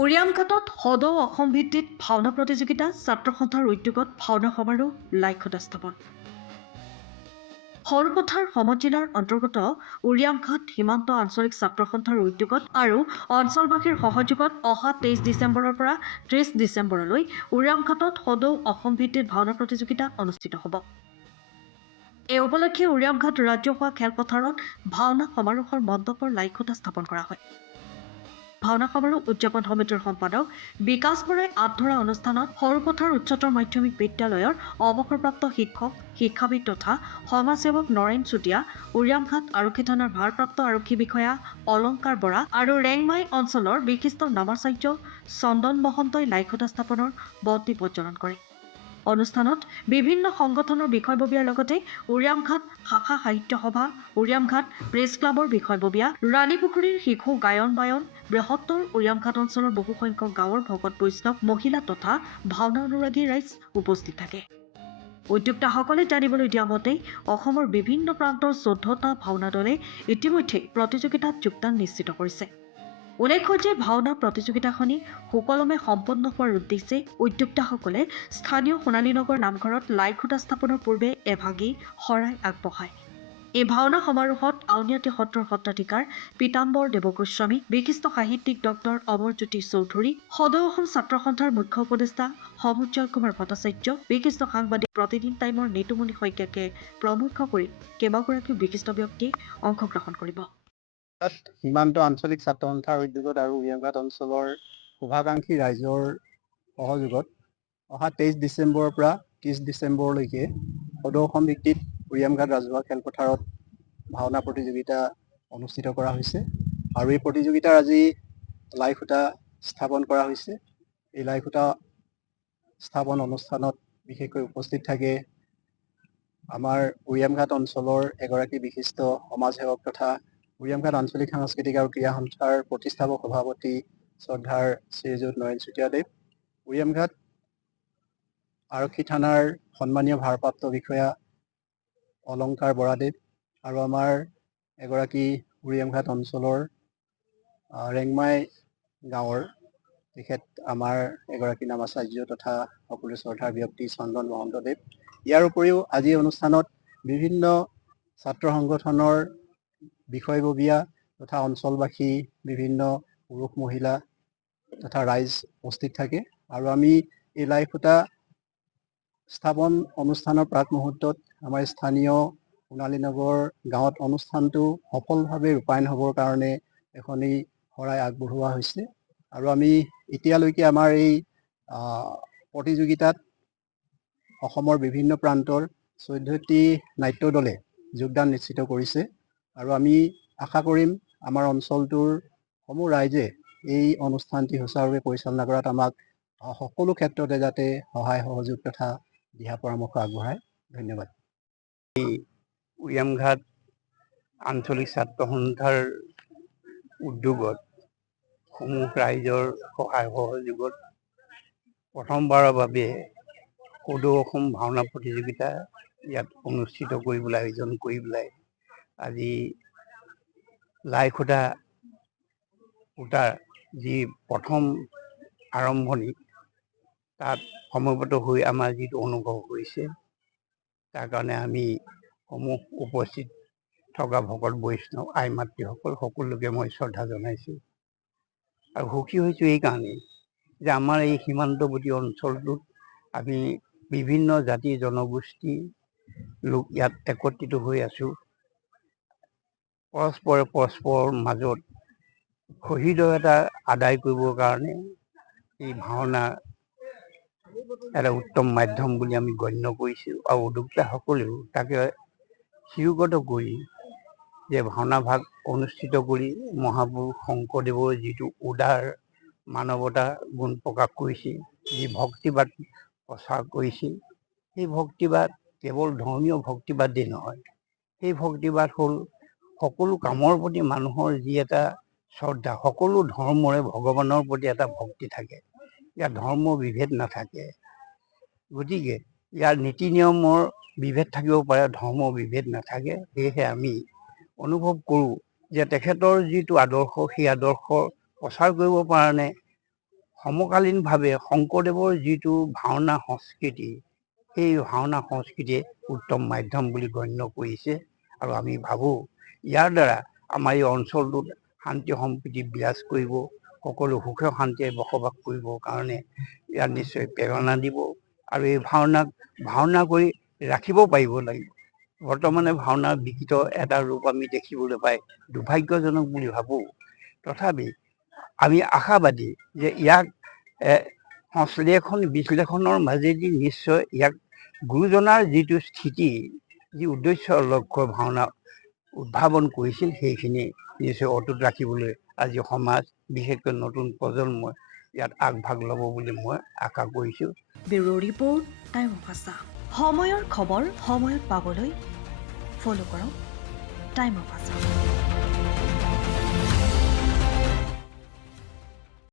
উৰিয়ামঘাটত সদৌ অসম ভিত্তিত ভাওনা প্ৰতিযোগিতা, ছাত্ৰ সন্থাৰ উদ্যোগত ভাওনা সমাৰোহ, লাইখুটা স্থাপন। সৰুপথাৰ সমজিলাৰ অন্তৰ্গত উৰিয়ামঘাট সীমান্ত আঞ্চলিক ছাত্ৰ সন্থাৰ উদ্যোগত আৰু অঞ্চলবাসীৰ সহযোগত অহা ২৩ ডিচেম্বৰৰ পৰা ৩০ ডিচেম্বৰলৈ উৰিয়ামঘাটত সদৌ অসম ভিত্তিত ভাওনা প্ৰতিযোগিতা অনুষ্ঠিত হ'ব। এই উপলক্ষে উৰিয়ামঘাট ৰাজহুৱা খেলপথাৰত ভাওনা সমাৰোহৰ মণ্ডপৰ লাইখুটা স্থাপন কৰা হয়। ভাওনা সমাৰোহ উদযাপন সমিতিৰ সম্পাদক বিকাশ বৰাই আঁতধৰা অনুষ্ঠানত সৰুপথাৰ উচ্চতৰ মাধ্যমিক বিদ্যালয়ৰ অৱসৰপ্ৰাপ্ত শিক্ষক, শিক্ষাবিদ তথা সমাজসেৱক নৰেন চুতীয়া, উৰিয়ামঘাট আৰক্ষী থানাৰ ভাৰপ্ৰাপ্ত আৰক্ষী বিষয়া অলংকাৰ বৰা আৰু ৰেংমাই অঞ্চলৰ বিশিষ্ট নামাচাৰ্য চন্দন মহন্তই লাইখুটা স্থাপনৰ বন্তি প্ৰজ্বলন কৰে। অনুষ্ঠানত বিভিন্ন সংগঠনৰ বিষয়ববীয়াৰ লগতে উৰিয়ামঘাট শাখা সাহিত্য সভা, উৰিয়ামঘাট প্ৰেছ ক্লাবৰ বিষয়ববীয়া, ৰাণীপুখুৰীৰ শিশু গায়ন বায়ন, বৃহত্তৰ উৰিয়ামঘাট অঞ্চলৰ বহুসংখ্যক গাঁৱৰ ভকত বৈষ্ণৱ, মহিলা তথা ভাওনা অনুৰাগী ৰাইজ উপস্থিত থাকে। উদ্যোক্তাসকলে জানিবলৈ দিয়া মতে অসমৰ বিভিন্ন প্ৰান্তৰ ১৪টা ভাওনা দলে ইতিমধ্যে প্ৰতিযোগিতাত যোগদান নিশ্চিত কৰিছে। উল্লেখ্য যে ভাওনা প্ৰতিযোগিতাখনি সুকলমে সম্পন্ন হোৱাৰ উদ্দেশ্যে উদ্যোক্তাসকলে স্থানীয় সোণালীনগৰ নামঘৰত লাইখুটা স্থাপনৰ পূৰ্বে এভাগি শৰাই আগবঢ়ায়। এই ভাওনা সমাৰোহত আউনীআটী সত্ৰৰ সত্ৰাধিকাৰ পীতাম্বৰ দেৱগোস্বামী, বিশিষ্ট সাহিত্যিক ডক্টৰ অমৰজ্যোতি চৌধুৰী, সদৌ অসম ছাত্ৰ সন্থাৰ মুখ্য উপদেষ্টা সমুজ্জ্বল কুমাৰ ভট্টাচাৰ্য, বিশিষ্ট সাংবাদিক প্ৰতিদিন টাইমৰ নিতুমণি শইকীয়াকে প্ৰমুখ্য কৰি কেইবাগৰাকীও বিশিষ্ট ব্যক্তিয়ে অংশগ্ৰহণ কৰিব। সীমান্ত আঞ্চলিক ছাত্ৰ সন্থাৰ উদ্যোগত আৰু উৰিয়ামঘাট অঞ্চলৰ শুভাকাংক্ষী ৰাইজৰ সহযোগত অহা ২৩ ডিচেম্বৰৰ পৰা ৩০ ডিচেম্বৰলৈকে সদৌ অসম ভিত্তিত উৰিয়ামঘাট ৰাজহুৱা খেলপথাৰত ভাওনা প্ৰতিযোগিতা অনুষ্ঠিত কৰা হৈছে আৰু এই প্ৰতিযোগিতাৰ আজি লাইখুটা স্থাপন কৰা হৈছে। এই লাইখুটা স্থাপন অনুষ্ঠানত বিশেষকৈ উপস্থিত থাকে আমাৰ উৰিয়ামঘাট অঞ্চলৰ এগৰাকী বিশিষ্ট সমাজসেৱক তথা উৰিয়ামঘাট আঞ্চলিক সাংস্কৃতিক আৰু ক্ৰীড়া সন্থাৰ প্ৰতিষ্ঠাপক সভাপতি শ্ৰদ্ধাৰ শ্ৰীযুত নৰেন চুতীয়াদেৱ, উৰিয়ামঘাট আৰক্ষী থানাৰ সন্মানীয় ভাৰপ্ৰাপ্ত বিষয়া অলংকাৰ বৰাদেৱ আৰু আমাৰ এগৰাকী উৰিয়ামঘাট অঞ্চলৰ ৰেংমাই গাঁৱৰ তেখেত আমাৰ এগৰাকী নামাচাৰ্য তথা সকলো শ্ৰদ্ধাৰ ব্যক্তি চন্দন মহন্তদেৱ। ইয়াৰ উপৰিও আজি অনুষ্ঠানত বিভিন্ন ছাত্ৰ সংগঠনৰ বিষয়ববীয়া তথা অঞ্চলবাসী, বিভিন্ন পুৰুষ মহিলা তথা ৰাইজ উপস্থিত থাকে আৰু আমি এই লাইখুটা স্থাপন অনুষ্ঠানৰ প্ৰাক মুহূৰ্তত আমাৰ স্থানীয় সোণালীনগৰ গাঁৱত অনুষ্ঠানটো সফলভাৱে ৰূপায়ণ হ'বৰ কাৰণে এখনি শৰাই আগবঢ়োৱা হৈছে আৰু আমি এতিয়ালৈকে আমাৰ এই প্ৰতিযোগিতাত অসমৰ বিভিন্ন প্ৰান্তৰ ১৪টি নাট্য দলে যোগদান নিশ্চিত কৰিছে আৰু আমি আশা কৰিম আমাৰ অঞ্চলটোৰ সমূহ ৰাইজে এই অনুষ্ঠানটি সুচাৰুৰূপে পৰিচালনা কৰাত আমাক সকলো ক্ষেত্ৰতে যাতে সহায় সহযোগ তথা দিহা পৰামৰ্শ আগবঢ়ায়। ধন্যবাদ। উৰিয়ামঘাট আঞ্চলিক ছাত্ৰ সন্থাৰ উদ্যোগত সমূহ ৰাইজৰ সহায় সহযোগত প্ৰথমবাৰৰ বাবে সদৌ অসম ভাওনা প্ৰতিযোগিতা ইয়াত অনুষ্ঠিত কৰিবলৈ আয়োজন কৰি পেলাই আজি লাইখুটা পুতাৰ যি প্ৰথম আৰম্ভণি তাত সমবেত হৈ আমাৰ যিটো অনুভৱ হৈছে তাৰ কাৰণে আমি সমূহ উপস্থিত থকা ভকত বৈষ্ণৱ আই মাতৃসকল সকলোকে মই শ্ৰদ্ধা জনাইছোঁ আৰু সুখী হৈছোঁ এইকাৰণেই যে আমাৰ এই সীমান্তৱৰ্তী অঞ্চলটোত আমি বিভিন্ন জাতি জনগোষ্ঠী লোক ইয়াত একত্ৰিত হৈ আছোঁ। পৰস্পৰে পৰস্পৰৰ মাজত সহৃদয়তা আদায় কৰিবৰ কাৰণে এই ভাওনা এটা উত্তম মাধ্যম বুলি আমি গণ্য কৰিছোঁ আৰু উদ্যোক্তাসকলেও তাকে স্বীকৃত কৰি যে ভাওনা ভাগ অনুষ্ঠিত কৰি মহাপুৰুষ শংকৰদেৱৰ যিটো উদাৰ মানৱতা গুণ প্ৰকাশ কৰিছিল, যি ভক্তিবাদ প্ৰচাৰ কৰিছিল, সেই ভক্তিবাদ কেৱল ধৰ্মীয় ভক্তিবাদেই নহয়, সেই ভক্তিবাদ হ'ল সকলো কামৰ প্ৰতি মানুহৰ যি এটা শ্ৰদ্ধা, সকলো ধৰ্মৰে ভগৱানৰ প্ৰতি এটা ভক্তি থাকে, ইয়াত ধৰ্ম বিভেদ নাথাকে। গতিকে ইয়াৰ নীতি নিয়মৰ বিভেদ থাকিব পাৰে, ধৰ্ম বিভেদ নাথাকে। সেয়েহে আমি অনুভৱ কৰোঁ যে তেখেতৰ যিটো আদৰ্শ সেই আদৰ্শ প্ৰচাৰ কৰিবৰ কাৰণে সমকালীনভাৱে শংকৰদেৱৰ যিটো ভাওনা সংস্কৃতি, সেই ভাওনা সংস্কৃতিয়ে উত্তম মাধ্যম বুলি গণ্য কৰিছে। আৰু আমি ভাবোঁ ইয়াৰ দ্বাৰা আমাৰ এই অঞ্চলটোত শান্তি সম্প্ৰীতি বিৰাজ কৰিব, সকলো সুখে শান্তিৰে বসবাস কৰিবৰ কাৰণে ইয়াত নিশ্চয় প্ৰেৰণা দিব। আৰু এই ভাওনা কৰি ৰাখিব পাৰিব লাগিব। বৰ্তমানে ভাওনাৰ বিকৃত এটা ৰূপ আমি দেখিবলৈ পাই দুৰ্ভাগ্যজনক বুলি ভাবোঁ। তথাপি আমি আশাবাদী যে ইয়াক বিশ্লেষণৰ মাজেদি নিশ্চয় ইয়াক গুৰুজনাৰ যিটো স্থিতি, যি উদ্দেশ্য লক্ষ্য ভাওনা উদ্ভাৱন কৰিছিল, সেইখিনি নিশ্চয় অটুট ৰাখিবলৈ আজি সমাজ, বিশেষকৈ নতুন প্ৰজন্মই ইয়াত আগভাগ ল'ব বুলি মই আশা কৰিছোঁ। ব্যুৰো ৰিপৰ্ট, টাইম অফ আছা। সময়ৰ খবৰ সময়ত পাবলৈ ফ'ল' কৰক টাইম অফ আছা।